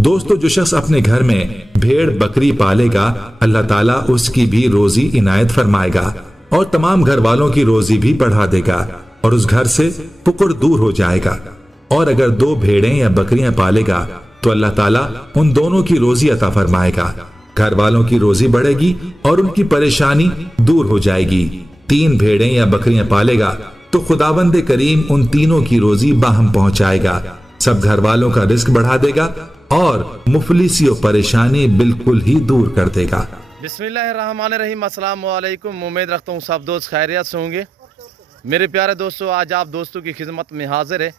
दोस्तों, जो शख्स अपने घर में भेड़ बकरी पालेगा, अल्लाह ताला उसकी भी रोजी इनायत फरमाएगा और तमाम घर वालों की रोजी भी बढ़ा देगा और उस घर से फुकर दूर हो जाएगा। और अगर 2 भेड़ें या बकरियां पालेगा तो अल्लाह ताला उन दोनों की रोजी अता फरमाएगा, घर वालों की रोजी बढ़ेगी और उनकी परेशानी दूर हो जाएगी। 3 भेड़ें या बकरियां पालेगा तो खुदावंद करीम उन तीनों की रोजी बाहम पहुंचाएगा, सब घर वालों का रिस्क बढ़ा देगा और मुफलिसी और परेशानी बिल्कुल ही दूर कर देगा। बिस्मिल्लाहिर्रहमानिर्रहीम। अस्सलाम वालेकुम। उम्मीद रखता हूँ सब दोस्त खैरियत से होंगे। मेरे प्यारे दोस्तों, आज आप दोस्तों की खिदमत में हाजिर है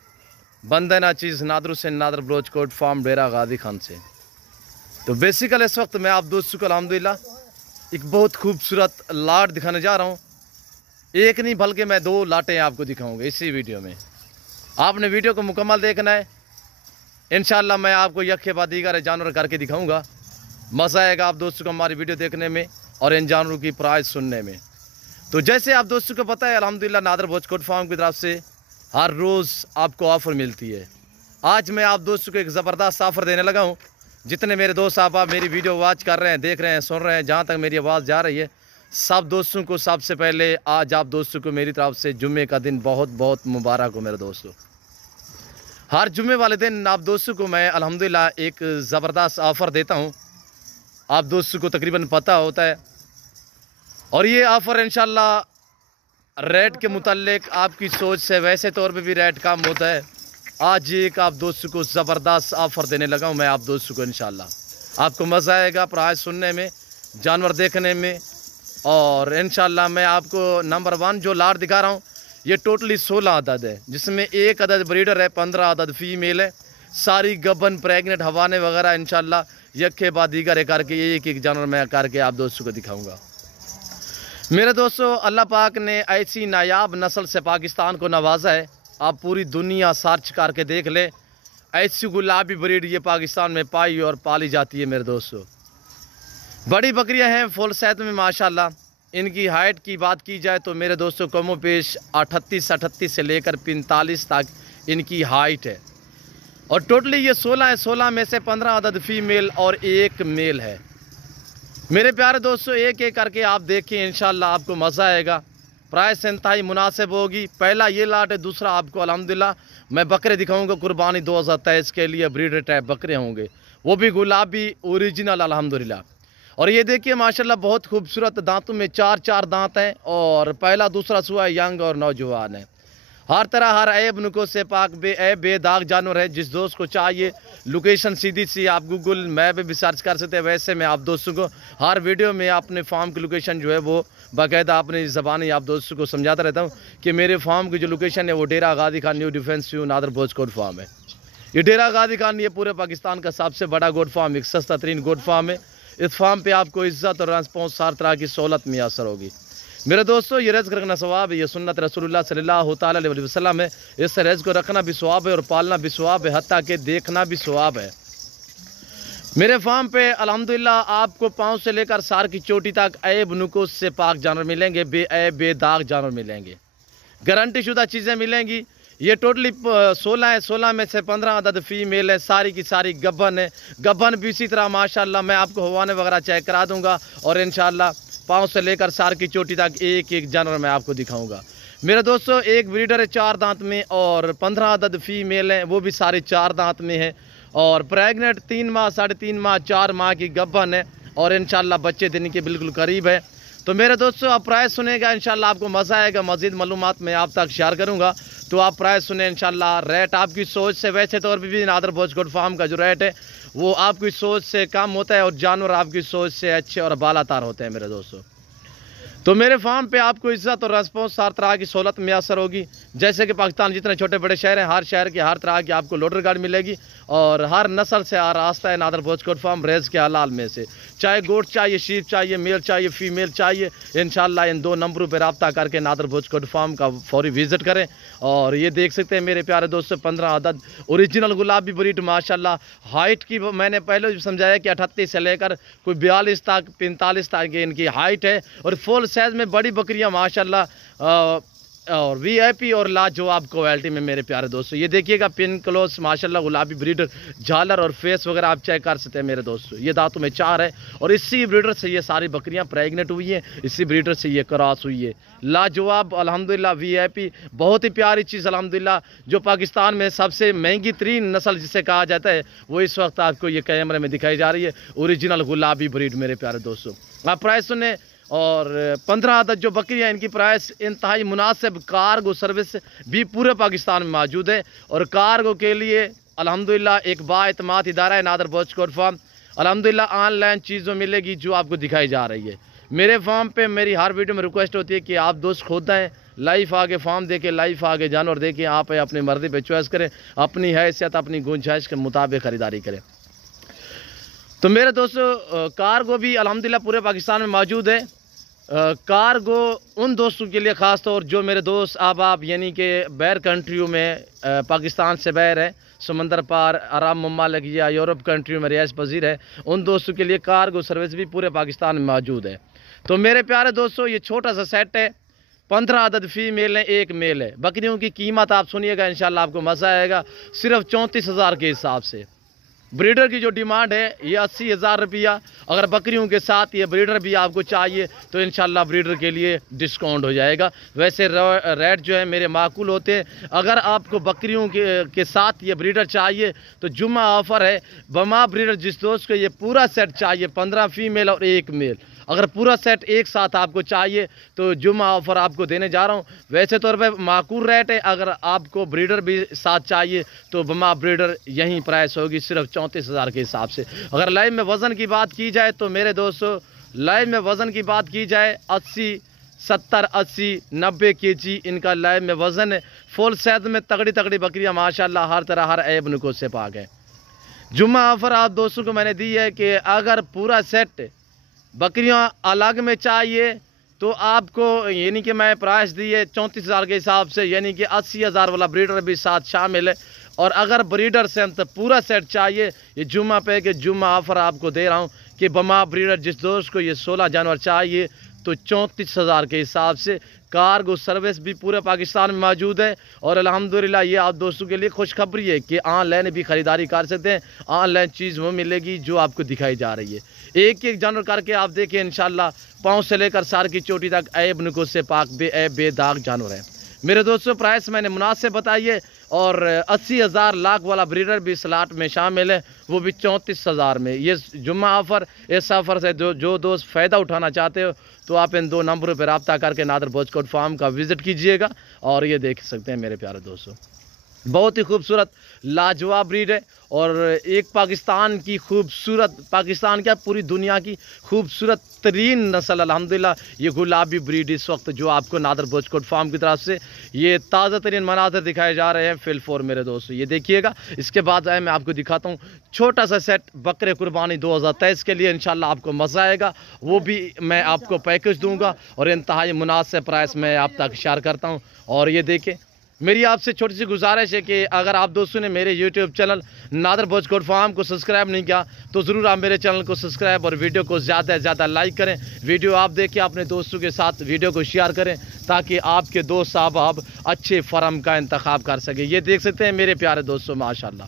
बंदना चीज़ नादर हुसैन नादर बलोच कोट फार्म डेरा गाजी खान से। तो बेसिकल इस वक्त मैं आप दोस्तों को अल्हम्दुलिल्लाह एक बहुत खूबसूरत लाट दिखाने जा रहा हूँ। एक नहीं बल्कि मैं 2 लाटें आपको दिखाऊंगा इसी वीडियो में। आपने वीडियो को मुकम्मल देखना है। इंशाल्लाह मैं आपको यक के बाद दीगर जानवर करके दिखाऊंगा। मज़ा आएगा आप दोस्तों को हमारी वीडियो देखने में और इन जानवरों की प्राइस सुनने में। तो जैसे आप दोस्तों को पता है, अल्हम्दुलिल्लाह नादर बलोच कोट फार्म की तरफ से हर रोज़ आपको ऑफ़र मिलती है। आज मैं आप दोस्तों को एक ज़बरदस्त ऑफ़र देने लगा हूँ। जितने मेरे दोस्त आप मेरी वीडियो वॉच कर रहे हैं, देख रहे हैं, सुन रहे हैं, जहाँ तक मेरी आवाज़ जा रही है, सब दोस्तों को सबसे पहले आज आप दोस्तों को मेरी तरफ से जुम्मे का दिन बहुत बहुत मुबारक हो। मेरे दोस्तों, हर जुम्मे वाले दिन आप दोस्तों को मैं अल्हम्दुलिल्लाह एक ज़बरदस्त ऑफ़र देता हूँ। आप दोस्तों को तकरीबन पता होता है और ये ऑफ़र इंशाल्लाह रेट के मुतालिक आपकी सोच से वैसे तौर पे भी रेट कम होता है। आज एक आप दोस्तों को ज़बरदस्त ऑफ़र देने लगा हूँ मैं आप दोस्तों को। इंशाल्लाह आपको मज़ा आएगा प्राइस सुनने में, जानवर देखने में। और इंशाल्लाह मैं आपको नंबर 1 जो लाट दिखा रहा हूँ, ये टोटली 16 अदद है, जिसमें 1 अदद ब्रीडर है, 15 अदद फीमेल है। सारी गबन प्रेगनेंट हवाने वगैरह इंशाल्लाह एक के बाद दीगर करके एक एक जानवर मैं करके आप दोस्तों को दिखाऊंगा। मेरे दोस्तों, अल्लाह पाक ने ऐसी नायाब नस्ल से पाकिस्तान को नवाजा है। आप पूरी दुनिया सर्च करके देख ले, ऐसी गुलाबी ब्रीड ये पाकिस्तान में पाई और पाली जाती है। मेरे दोस्तों, बड़ी बकरियां हैं फुल सेहत में माशाल्लाह। इनकी हाइट की बात की जाए तो मेरे दोस्तों कमो पेश 38 से लेकर 45 तक इनकी हाइट है। और टोटली ये 16 है। 16 में से 15 अदद फीमेल और 1 मेल है। मेरे प्यारे दोस्तों, एक एक करके आप देखिए, इंशाल्लाह आपको मज़ा आएगा। प्राइस इंतहाई मुनासिब होगी। पहला ये लाट है। दूसरा आपको अल्हम्दुलिल्लाह मैं बकरे दिखाऊंगा कुर्बानी 2023 के लिए। ब्रीडर टाइप बकरे होंगे, वो भी गुलाबी ओरिजिनल अल्हम्दुलिल्लाह। और ये देखिए माशाल्लाह बहुत खूबसूरत, दांतों में 4 दांत हैं और पहला दूसरा सुआ यंग और नौजवान है। हर तरह हर ऐब नुको से पाक बेदाग जानवर है। जिस दोस्त को चाहिए लोकेशन सीधी सी आप गूगल मैप पे भी सर्च कर सकते हैं। वैसे मैं आप दोस्तों को हर वीडियो में अपने फार्म की लोकेशन जो है वो बाकायदा अपनी ज़बानी आप दोस्तों को समझाता रहता हूँ कि मेरे फार्म की जो लोकेशन है वो Dera Ghazi Khan new defence Nadir Baloch coat farm है। ये डेरा गाजी खान ये पूरे पाकिस्तान का सबसे बड़ा गोट फार्म, एक सस्ता तरीन गोट फार्म है। इस फार्म पे आपको इज्जत और रेस्पॉन्स हर तरह की सहूलत मैसर होगी। मेरे दोस्तों, ये रिज़्क़ रखना सवाब है, ये सुन्नत रसूलुल्लाह सल्लल्लाहु तआला अलैहि वसल्लम है। इस रिज़्क़ को रखना भी सवाब है और पालना भी सवाब है, हत्ता के देखना भी सवाब है। मेरे फार्म पे अल्हम्दुलिल्लाह आपको पाँव से लेकर सार की चोटी तक ऐब नुकोस से पाक जानवर मिलेंगे, बेऐब बेदाग जानवर मिलेंगे, गारंटी शुदा चीज़ें मिलेंगी। ये टोटली 16 है। 16 में से 15 अदद फीमेल है। सारी की सारी गबन है। गबन भी इसी तरह माशाल्लाह मैं आपको हवाने वगैरह चेक करा दूंगा और इंशाल्लाह पाँव से लेकर सार की चोटी तक एक एक जानवर मैं आपको दिखाऊंगा। मेरे दोस्तों, एक ब्रीडर है 4 दांत में और 15 अदद फीमेल हैं, वो भी सारे 4 दांत में है। और प्रेगनेंट 3 माह 3.5 माह 4 माह की गबन है और इंशाल्लाह बच्चे देने के बिल्कुल करीब है। तो मेरे दोस्तों, आप प्राइस सुनेगा, इंशाल्लाह आपको मज़ा आएगा। मज़ीद मालूमात मैं आप तक शेयर करूँगा, तो आप प्राइस सुने इंशाल्लाह। रेट आपकी सोच से वैसे तौर पे भी नादर बलोच कोट फार्म का जो रेट है वो आपकी सोच से कम होता है और जानवर आपकी सोच से अच्छे और बालातार होते हैं। मेरे दोस्तों, तो मेरे फार्म पे आपको इज्जत और रेस्पॉन्स हर तरह की सहूलत मैसर होगी। जैसे कि पाकिस्तान जितने छोटे बड़े शहर हैं, हर शहर की हर तरह की आपको लोडर गाड़ी मिलेगी और हर नस्ल से हर रास्ता है नादर बलोच कोट फार्म रेज के हलाल में से। चाहे गोट चाहिए, शीप चाहिए, मेल चाहिए, फीमेल चाहिए, इंशाल्लाह इन 2 नंबरों पर रब्ता करके नादर बलोच कोट फार्म का फौरी विजिट करें। और ये देख सकते हैं मेरे प्यारे दोस्तों, 15 अदद ओरिजिनल गुलाबी ब्रीड माशाल्लाह। हाइट की मैंने पहले समझाया कि 38 से लेकर कोई 42 तक 45 तक इनकी हाइट है और फुल साइज में बड़ी बकरियां माशाल्लाह और VIP और लाजवाब क्वालिटी में मेरे प्यारे दोस्तों। ये देखिएगा पिन क्लोज माशाल्लाह गुलाबी ब्रीडर, झालर और फेस वगैरह आप चेक कर सकते हैं मेरे दोस्तों। ये दांतों में 4 है और इसी ब्रीडर से ये सारी बकरियां प्रेग्नेंट हुई हैं, इसी ब्रीडर से ये क्रॉस हुई है। लाजवाब अल्हम्दुलिल्लाह VIP बहुत ही प्यारी चीज़ अल्हम्दुलिल्लाह। जो पाकिस्तान में सबसे महंगी तरीन नस्ल जिसे कहा जाता है वो इस वक्त आपको ये कैमरे में दिखाई जा रही है, ओरिजिनल गुलाबी ब्रीड मेरे प्यारे दोस्तों। आप प्राइस सुने और 15 अदद जो बकरियां इनकी प्राइस इंतहाई मुनासिब। कार्गो सर्विस भी पूरे पाकिस्तान में मौजूद है और कार्गो के लिए अल्हम्दुलिल्लाह एक बाएतमाद इदारा है नादर बर्ड्स कोट फार्म। अल्हम्दुलिल्लाह ऑनलाइन चीज़ों मिलेगी जो आपको दिखाई जा रही है। मेरे फार्म पे मेरी हर वीडियो में रिक्वेस्ट होती है कि आप दोस्त खुद आएँ, लाइफ आगे फार्म देखें, लाइफ आगे जानवर देखें, आप अपनी मर्जी पे चॉइस करें, अपनी हैसियत अपनी गुंजाइश के मुताबिक ख़रीदारी करें। तो मेरे दोस्तों कार्गो भी अल्हम्दुलिल्लाह पूरे पाकिस्तान में मौजूद है। कार्गो उन दोस्तों के लिए ख़ास तौर जो मेरे दोस्त आप यानी कि बैर कंट्रियों में पाकिस्तान से बैर है, समंदर पार अरब ममालिक या यूरोप कंट्रियों में रिहाइश पजीर है, उन दोस्तों के लिए कार्गो सर्विस भी पूरे पाकिस्तान में मौजूद है। तो मेरे प्यारे दोस्तों ये छोटा सा सेट है, 15 अदद फीमेल है, 1 मेल है। बकरियों की कीमत आप सुनिएगा इंशाल्लाह आपको मज़ा आएगा, सिर्फ 34,000 के हिसाब से। ब्रीडर की जो डिमांड है ये 80,000 रुपया। अगर बकरियों के साथ ये ब्रीडर भी आपको चाहिए तो इंशाल्लाह ब्रीडर के लिए डिस्काउंट हो जाएगा। वैसे रेट जो है मेरे माकूल होते हैं। अगर आपको बकरियों के साथ ये ब्रीडर चाहिए तो जुम्मा ऑफ़र है, बमा ब्रीडर जिस दोस्त को ये पूरा सेट चाहिए 15 फीमेल और 1 मेल, अगर पूरा सेट एक साथ आपको चाहिए तो जुम्मा ऑफ़र आपको देने जा रहा हूँ। वैसे तौर पे माकूल रेट है, अगर आपको ब्रीडर भी साथ चाहिए तो बमा ब्रीडर यहीं प्राइस होगी सिर्फ 34,000 के हिसाब से। अगर लाइव में वज़न की बात की जाए तो मेरे दोस्तों लाइव में वज़न की बात की जाए 80, 70, 80, 90 kg इनका लाइव में वज़न है। फुल सेट में तगड़ी तगड़ी बकरियाँ माशाल्लाह हर तरह हर ऐब नुको से पाक है। जुम्मा ऑफ़र आप दोस्तों को मैंने दी है कि अगर पूरा सेट बकरियां अलग में चाहिए तो आपको यानी कि मैं प्राइस दी है 34,000 के हिसाब से, यानी कि 80,000 वाला ब्रीडर भी साथ शामिल है। और अगर ब्रीडर से हम तो पूरा सेट चाहिए, ये जुम्मा पे कि जुम्मा ऑफ़र आपको दे रहा हूँ कि बमा ब्रीडर जिस दोस्त को ये 16 जानवर चाहिए तो 34,000 के हिसाब से। कार्गो सर्विस भी पूरे पाकिस्तान में मौजूद है और अल्हम्दुलिल्लाह ये आप दोस्तों के लिए खुशखबरी है कि ऑनलाइन भी ख़रीदारी कर सकते हैं। ऑनलाइन चीज़ वो मिलेगी जो आपको दिखाई जा रही है। एक एक जानवर करके आप देखें इंशाल्लाह, पाँव से लेकर सर की चोटी तक ऐब नुको से पाक बेऐब बेदाग जानवर है मेरे दोस्तों। प्राइस मैंने मुनासिब बताई है और 80,000 लाख वाला ब्रीडर भी स्लॉट में शामिल है, वो भी 34,000 में। ये जुम्मा ऑफ़र, इस ऑफ़र से जो दोस्त फ़ायदा उठाना चाहते हो तो आप इन 2 नंबरों पर रब्ता करके नादर बर्ड्स कोट फार्म का विज़िट कीजिएगा और ये देख सकते हैं मेरे प्यारे दोस्तों। बहुत ही खूबसूरत लाजवाब ब्रीड है और एक पाकिस्तान की खूबसूरत, पाकिस्तान क्या पूरी दुनिया की खूबसूरत तरीन नस्ल अल्हम्दुलिल्लाह ये गुलाबी ब्रीड इस वक्त जो आपको नादर बर्ड्स कोट फार्म की तरफ से ये ताज़ा तरीन मनाज़र दिखाए जा रहे हैं फिल4 मेरे दोस्तों। ये देखिएगा। इसके बाद आए मैं आपको दिखाता हूँ छोटा सा सेट बकरे कुर्बानी 2023 के लिए, इंशाल्लाह आपको मज़ा आएगा। वो भी मैं आपको पैकेज दूँगा और इंतहाई मुनासिब प्राइस में आप तक शेयर करता हूँ। और ये देखें, मेरी आपसे छोटी सी गुजारिश है कि अगर आप दोस्तों ने मेरे YouTube channel Nadar birds goat farm को सब्सक्राइब नहीं किया तो ज़रूर आप मेरे चैनल को सब्सक्राइब और वीडियो को ज़्यादा से ज़्यादा लाइक करें। वीडियो आप देखिए, अपने दोस्तों के साथ वीडियो को शेयर करें ताकि आपके दोस्त साहब अच्छे फार्म का इंतखाब कर सकें। ये देख सकते हैं मेरे प्यारे दोस्तों माशाल्लाह।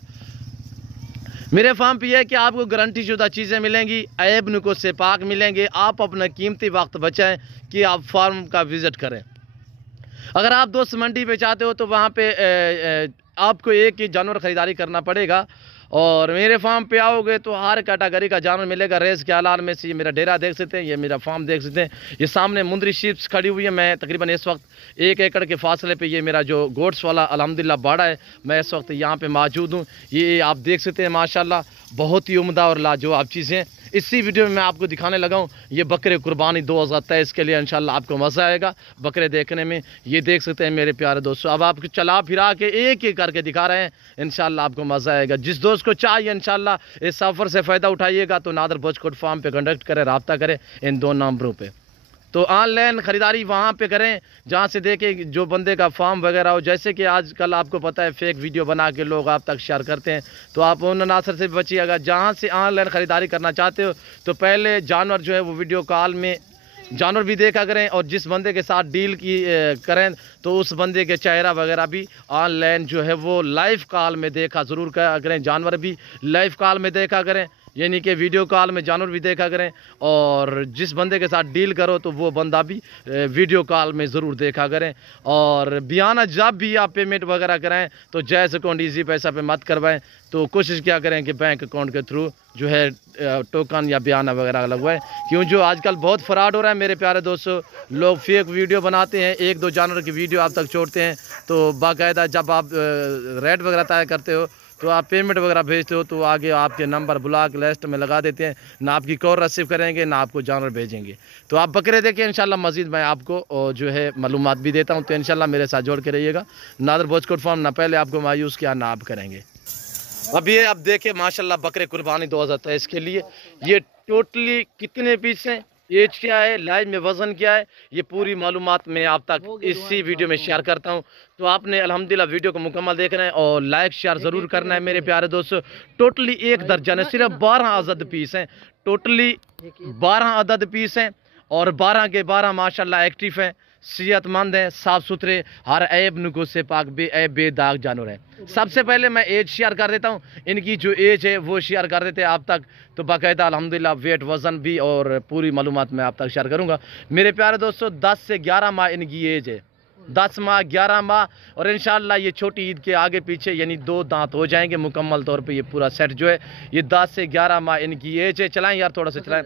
मेरे फार्म पे है कि आपको गारंटी शुदा चीज़ें मिलेंगी, ऐब नुको से पाक मिलेंगे। आप अपना कीमती वक्त बचाएँ कि आप फार्म का विज़िट करें। अगर आप दोस्त मंडी पे चाहते हो तो वहाँ पे आपको एक ही जानवर ख़रीदारी करना पड़ेगा और मेरे फार्म पे आओगे तो हर कैटेगरी का जानवर मिलेगा। रेस के आलार में से ये मेरा डेरा देख सकते हैं, ये मेरा फार्म देख सकते हैं। ये सामने मुंदरी शीप्स खड़ी हुई है। मैं तकरीबन इस वक्त 1 एकड़ के फासले पे ये मेरा जो गोट्स वाला अल्हम्दुलिल्लाह बाड़ा है, मैं इस वक्त यहाँ पे मौजूद हूँ। ये आप देख सकते हैं माशाल्लाह बहुत ही उम्दा और लाजवाब चीज़ें इसी वीडियो में मैं आपको दिखाने लगा हूँ। ये बकरे कुर्बानी 2023 के लिए इंशाल्लाह आपको मज़ा आएगा बकरे देखने में। ये देख सकते हैं मेरे प्यारे दोस्तों। अब आपको चला फिरा के एक एक करके दिखा रहे हैं, इंशाल्लाह आपको मज़ा आएगा। जिस दोस्त को चाहिए इंशाल्लाह इस ऑफ़र से फ़ायदा उठाइएगा तो नादर बर्ड्स कोट फार्म पे कंडक्ट करें, रब्ता करें इन 2 नंबरों पे। तो ऑनलाइन ख़रीदारी वहाँ पे करें जहाँ से देखें जो बंदे का फार्म वगैरह हो। जैसे कि आजकल आपको पता है फेक वीडियो बना के लोग आप तक शेयर करते हैं, तो आप उन अनासर से बचिएगा। जहाँ से ऑनलाइन ख़रीदारी करना चाहते हो तो पहले जानवर जो है वो वीडियो कॉल में जानवर भी देखा करें, और जिस बंदे के साथ डील की करें तो उस बंदे के चेहरा वगैरह भी ऑनलाइन जो है वो लाइव कॉल में देखा ज़रूर करें, जानवर भी लाइव कॉल में देखा करें, यानी कि वीडियो कॉल में जानवर भी देखा करें। और जिस बंदे के साथ डील करो तो वो बंदा भी वीडियो कॉल में ज़रूर देखा करें। और बियाना जब भी आप पेमेंट वगैरह कराएं तो जैस अकाउंट ईजी पैसा पे मत करवाएं, तो कोशिश क्या करें कि बैंक अकाउंट के थ्रू जो है टोकन या बियाना वगैरह लगवाएं, क्यों जो आजकल बहुत फ्रॉड हो रहा है मेरे प्यारे दोस्तों। लोग फेक वीडियो बनाते हैं, एक दो जानवर की वीडियो आप तक छोड़ते हैं, तो बाकायदा जब आप रेट वगैरह तय करते हो तो आप पेमेंट वगैरह भेजते हो तो आगे आपके नंबर ब्लॉक लिस्ट में लगा देते हैं, ना आपकी कॉल रिसीव करेंगे ना आपको जानवर भेजेंगे। तो आप बकरे देखिए, इंशाल्लाह मज़ीद मैं आपको जो है मालूमात भी देता हूं, तो इंशाल्लाह मेरे साथ जोड़ के रहिएगा। नादर भोज कोट फार्म ना पहले आपको मायूस किया ना आप करेंगे। अब ये आप देखिए माशाल्लाह बकरे कुर्बानी 2023 के लिए ये टोटली कितने पीस हैं, एज क्या है, लाइव में वज़न क्या है, ये पूरी मालूमात मैं आप तक इसी वीडियो में शेयर करता हूं। तो आपने अल्हम्दुलिल्लाह वीडियो को मुकम्मल देखना है और लाइक शेयर ज़रूर करना है मेरे प्यारे दोस्तों। टोटली एक दर्जन है, सिर्फ 12 अदद पीस हैं, टोटली 12 अदद पीस हैं, और 12 के 12 माशाल्लाह एक्टिव हैं, सेहतमंद हैं, साफ़ सुथरे, हर ऐब नुकूस से पाक, बेदाग जानवर हैं। सबसे पहले मैं एज शेयर कर देता हूं, इनकी जो एज है वो शेयर कर देते हैं आप तक, तो बाकायदा अल्हम्दुलिल्लाह वेट वज़न भी और पूरी मालूमात मैं आप तक शेयर करूंगा मेरे प्यारे दोस्तों। 10 से 11 माह इनकी एज है, 10 माह 11 माह, और इंशाल्लाह ये छोटी ईद के आगे पीछे यानी 2 दांत हो जाएंगे मुकम्मल तौर पे। ये पूरा सेट जो है ये 10 से 11 माह इनकी एज है। चलाएं यार थोड़ा सा चलाएं,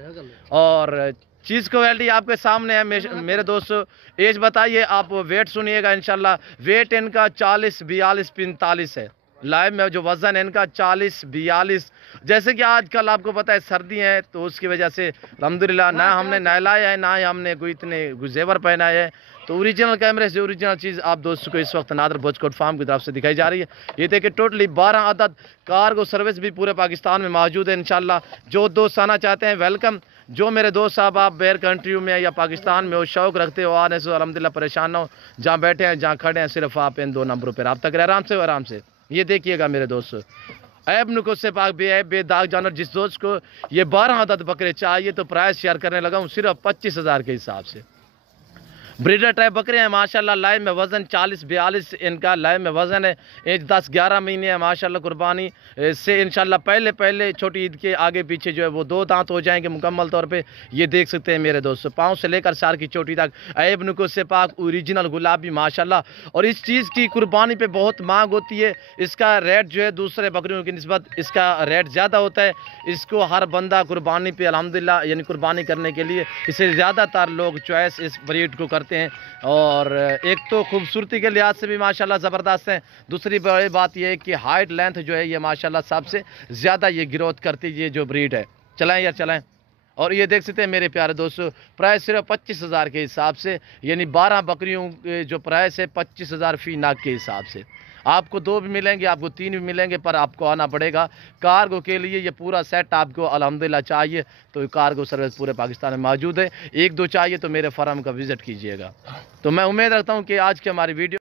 और चीज़ क्वालिटी आपके सामने है मेरे दोस्तों। एज बताइए, आप वेट सुनिएगा इंशाल्लाह। वेट इनका 40, 42, 45 है, लाइव में जो वज़न है इनका 40, 42। जैसे कि आजकल आपको पता है सर्दी है, तो उसकी वजह से अल्हम्दुलिल्लाह ना हमने नहलाया है ना ही हमने कोई इतने जेवर पहनाए हैं, तो ओरिजिनल कैमरे से ओरिजिनल चीज़ आप दोस्तों को इस वक्त नादर भोज कोट फार्म की तरफ से दिखाई जा रही है। ये देखिए टोटली 12 अदद कार्गो सर्विस भी पूरे पाकिस्तान में मौजूद है इंशाल्लाह। जो दोस्त आना चाहते हैं वेलकम। जो मेरे दोस्त साहब आप बैर कंट्रियों में या पाकिस्तान में हो, शौक़ रखते हो आने से, अल्हम्दुलिल्लाह परेशान ना हो, जहाँ बैठे हैं जहाँ खड़े हैं, सिर्फ आप इन 2 नंबरों पर रब्ता करें आराम से। ये देखिएगा मेरे दोस्तों, ऐब नुकूस से पाक, बेदाग जानवर। जिस दोस्त को ये 12 अदद बकरे चाहिए तो प्राइस शेयर करने लगा हूँ सिर्फ 25,000 के हिसाब से। ब्रीडर टाइप बकरे हैं माशाल्लाह, लाइव में वज़न 40, 42 इनका लाइव में वज़न है। एज 10, 11 महीने है माशाल्लाह। कुर्बानी से इंशाल्लाह पहले छोटी ईद के आगे पीछे जो है वो 2 दांत हो जाएंगे मुकम्मल तौर पे। ये देख सकते हैं मेरे दोस्तों, पाँव से लेकर सर की चोटी तक ऐब नुकूस से पाक, ओरिजिनल गुलाबी माशाल्लाह। और इस चीज़ की कुर्बानी पे बहुत मांग होती है, इसका रेट जो है दूसरे बकरियों की निस्बत इसका रेट ज़्यादा होता है। इसको हर बंदा कुर्बानी पे अल्हम्दुलिल्लाह यानी कुर्बानी करने के लिए इसे ज़्यादातर लोग चॉइस इस ब्रीड को करते हैं। और एक तो खूबसूरती के लिहाज से भी माशाल्लाह ज़बरदस्त है, दूसरी बड़ी बात यह है कि हाइट लेंथ जो है ये माशाल्लाह सबसे ज़्यादा ये ग्रोथ करती है ये जो ब्रीड है। चलाएं यार चलाएं। और ये देख सकते हैं मेरे प्यारे दोस्तों, प्राइस सिर्फ 25,000 के हिसाब से, यानी 12 बकरियों के जो प्राइस है 25,000 फी नाग के हिसाब से। आपको 2 भी मिलेंगे, आपको 3 भी मिलेंगे, पर आपको आना पड़ेगा कार्गो के लिए। ये पूरा सेट आपको अल्हम्दुलिल्लाह चाहिए तो कार्गो सर्विस पूरे पाकिस्तान में मौजूद है। 1-2 चाहिए तो मेरे फार्म का विज़िट कीजिएगा। तो मैं उम्मीद रखता हूँ कि आज की हमारी वीडियो